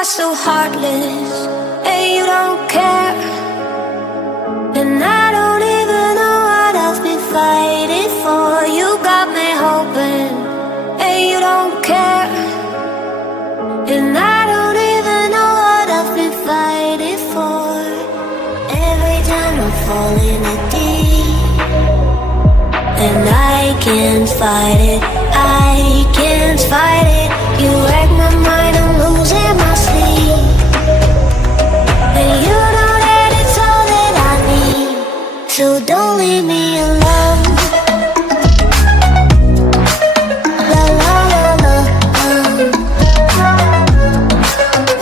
are so heartless, and you don't care. And I don't even know what I've been fighting for. You got me hoping, and you don't care. And I don't even know what I've been fighting for. Every time I fall in a deep, and I can't fight it, I can't fight it. You wreck my mind, I'm losing my sleep. And you know that it's all that I need, so don't leave me alone. La la la la,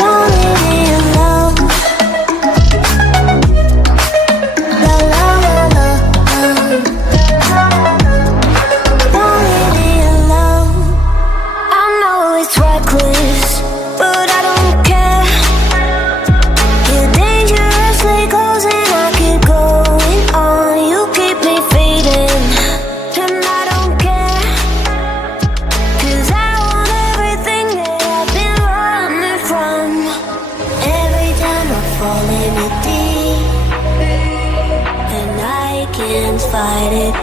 don't leave me alone. La la la la, don't leave me alone. I know it's reckless, but I don't care. You're dangerously close and I keep going on. You keep me fading, and I don't care. 'Cause I want everything that I've been running from. Every time I fall in it deep, and I can't fight it,